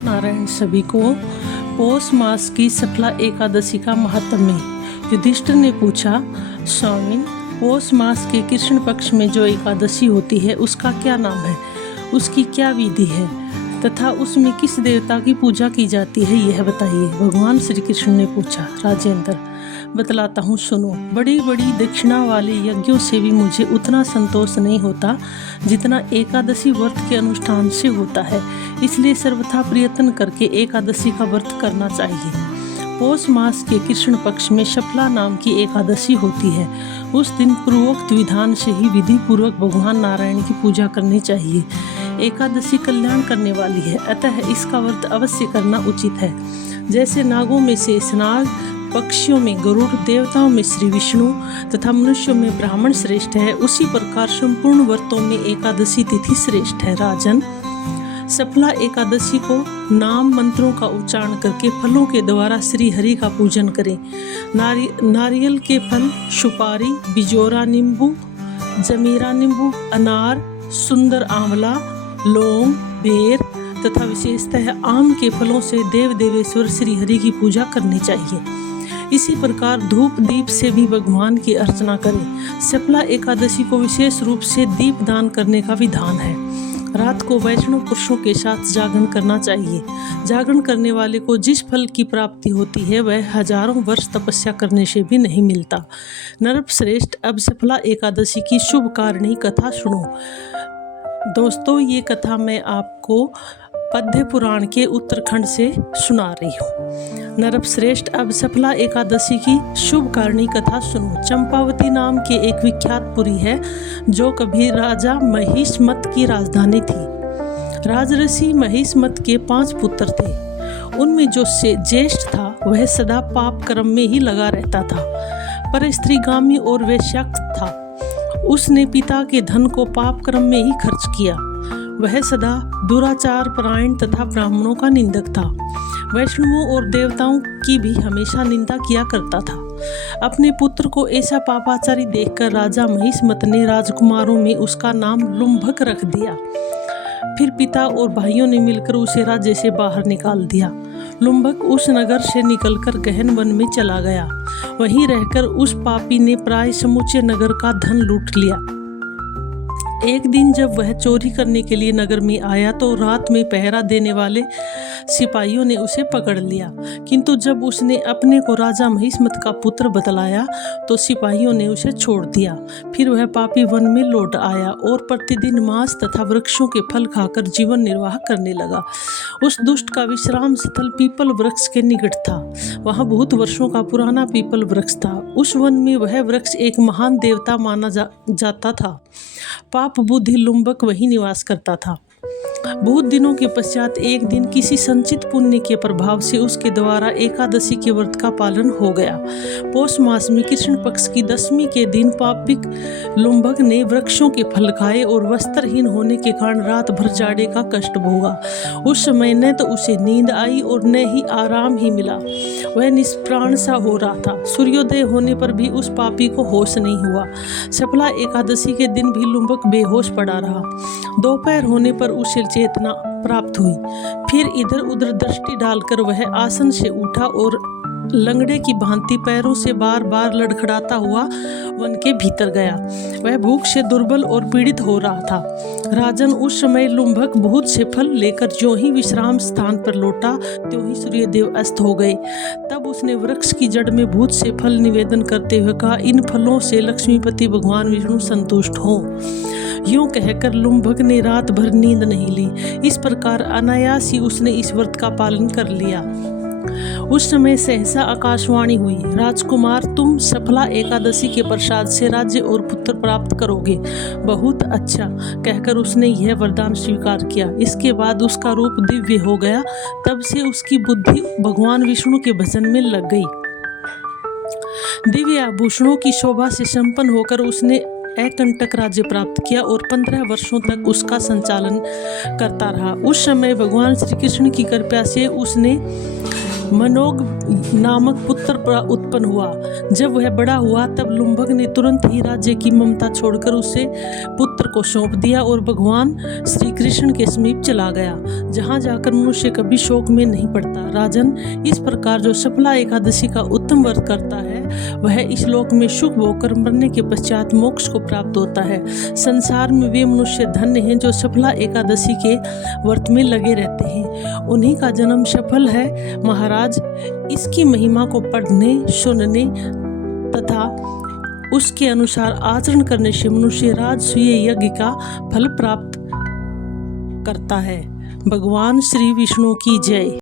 नारायण सभी को। पौष मास की शुक्ला एकादशी का महात्म्य। युधिष्ठिर ने पूछा, स्वामी, पौष मास के कृष्ण पक्ष में जो एकादशी होती है उसका क्या नाम है, उसकी क्या विधि है तथा उसमें किस देवता की पूजा की जाती है, यह बताइए। भगवान श्री कृष्ण ने पूछा, राजेंद्र, बतलाता हूँ, सुनो। बड़ी बड़ी दक्षिणा वाले यज्ञों से भी मुझे उतना संतोष नहीं होता जितना एकादशी व्रत के अनुष्ठान से होता है। इसलिए सर्वथा प्रयत्न करके एकादशी का व्रत करना चाहिए। पौष मास के कृष्ण पक्ष में शुक्ला नाम की एकादशी होती है। उस दिन पूर्वोक्त विधान से ही विधि पूर्वक भगवान नारायण की पूजा करनी चाहिए। एकादशी कल्याण करने वाली है, अतः इसका व्रत अवश्य करना उचित है। जैसे नागों में शेषनाग, पक्षियों में गरुड़, देवताओं में श्री विष्णु तथा मनुष्यों में ब्राह्मण श्रेष्ठ है, उसी प्रकार संपूर्ण व्रतों में एकादशी तिथि श्रेष्ठ है। राजन, शुक्ला एकादशी को नाम मंत्रों का उच्चारण करके फलों के द्वारा श्री हरि का पूजन करें। नारियल के फल, सुपारी, बिजोरा नींबू, जमीरा नींबू, अनार, सुंदर आंवला, लौंग, बेर तथा विशेषतः आम के फलों से देव देवेश्वर श्री हरि की पूजा करनी चाहिए। इसी प्रकार धूप दीप से भी भगवान की अर्चना करें। शुक्ला एकादशी को विशेष रूप से दीप दान करने का विधान है। रात को वैष्णव पुरुषों के साथ जागरण करना चाहिए। जागरण करने वाले को जिस फल की प्राप्ति होती है वह हजारों वर्ष तपस्या करने से भी नहीं मिलता। नरप श्रेष्ठ, अब शुक्ला एकादशी की शुभ कारिणी कथा सुनो। दोस्तों, ये कथा मैं आपको पद्य पुराण के उत्तरखंड से सुना रही हूँ। नरप श्रेष्ठ, अब शुक्ला एकादशी की शुभ कारिणी कथा सुनो। चंपावती नाम के एक विख्यात पुरी है जो कभी राजा महिष्मत की राजधानी थी। राजऋषि महिष्मत के 5 पुत्र थे। उनमें जो ज्येष्ठ था वह सदा पाप कर्म में ही लगा रहता था, पर स्त्रीगामी और वेश्याक्त था। उसने पिता के धन को पाप कर्म में ही खर्च किया। वह सदा दुराचार परायण तथा ब्राह्मणों का निंदक था। वैष्णवों और देवताओं की भी हमेशा निंदा किया करता था। अपने पुत्र को ऐसा पापाचारी देखकर राजा महिष्मत ने राजकुमारों में उसका नाम लुम्भक रख दिया। फिर पिता और भाइयों ने मिलकर उसे राज्य से बाहर निकाल दिया। लुम्भक उस नगर से निकलकर गहन वन में चला गया। वहीं रहकर उस पापी ने प्राय समूचे नगर का धन लूट लिया। एक दिन जब वह चोरी करने के लिए नगर में आया तो रात में पहरा देने वाले सिपाहियों ने उसे पकड़ लिया, किंतु जब उसने अपने को राजा महिष्मत का पुत्र बतलाया तो सिपाहियों ने उसे छोड़ दिया। फिर वह पापी वन में लौट आया और प्रतिदिन मांस तथा वृक्षों के फल खाकर जीवन निर्वाह करने लगा। उस दुष्ट का विश्राम स्थल पीपल वृक्ष के निकट था। वहाँ बहुत वर्षों का पुराना पीपल वृक्ष था। उस वन में वह वृक्ष एक महान देवता माना जाता था। पाप बुद्धि लुम्बक वहीं निवास करता था। बहुत दिनों के पश्चात एक दिन किसी संचित पुण्य के प्रभाव से उसके द्वारा एकादशी के व्रत का पालन हो गया। पौष मास में कृष्ण पक्ष की 10वीं के दिन पापिक लुम्भक ने वृक्षों के फल खाए और वस्त्रहीन होने के कारण रात भर जाड़े का कष्ट भोगा। उस समय न तो उसे नींद आई और न ही आराम ही मिला। वह निष्प्राण सा हो रहा था। सूर्योदय होने पर भी उस पापी को होश नहीं हुआ। शुक्ला एकादशी के दिन भी लुम्भक बेहोश पड़ा रहा। दोपहर होने पर उसे चेतना प्राप्त हुई। फिर इधर उधर दृष्टि डालकर वह आसन से उठा और लंगड़े की भांति पैरों से बार बार लड़खड़ाता हुआ वन के भीतर गया। वह भूख से दुर्बल और पीड़ित हो रहा था। राजन, उस समय लुम्भक बहुत से फल लेकर जो ही विश्राम स्थान पर लौटा त्यों ही सूर्यदेव अस्त हो गए। तब उसने वृक्ष की जड़ में बहुत से फल निवेदन करते हुए कहा, इन फलों से लक्ष्मीपति भगवान विष्णु संतुष्ट हों। यूं कहकर लुम्भक ने रात भर नींद नहीं ली। इस प्रकार अनायास ही उसने इस व्रत का पालन कर लिया। उस समय सहसा आकाशवाणी हुई, राजकुमार, तुम शुक्ला एकादशी के प्रसाद से राज्य और पुत्र प्राप्त करोगे। बहुत अच्छा, कहकर उसने यह वरदान स्वीकार किया। इसके बाद उसका रूप दिव्य हो गया। तब से उसकी बुद्धि भगवान विष्णु के भजन में लग गई। दिव्य आभूषणों की शोभा से संपन्न होकर उसने अकंटक राज्य प्राप्त किया और 15 वर्षों तक उसका संचालन करता रहा। उस समय भगवान श्री कृष्ण की कृपा से उसने मनोग नामक पुत्र उत्पन्न हुआ। जब वह बड़ा हुआ तब लुम्भक ने तुरंत ही राज्य की ममता छोड़कर उसे पुत्र को सौंप दिया और भगवान श्री कृष्ण के समीप चला गया, जहाँ जाकर मनुष्य कभी शोक में नहीं पड़ता। राजन, इस प्रकार जो सफला एकादशी का उत्तम व्रत करता है वह इस लोक में सुख भोगकर मरने के पश्चात मोक्ष को प्राप्त होता है। संसार में वे मनुष्य धन्य हैं जो सफला एकादशी के व्रत में लगे रहते हैं, उन्हीं का जन्म सफल है। महाराज, इसकी महिमा को पढ़ने, सुनने तथा उसके अनुसार आचरण करने से मनुष्य राजसूय यज्ञ का फल प्राप्त करता है। भगवान श्री विष्णु की जय।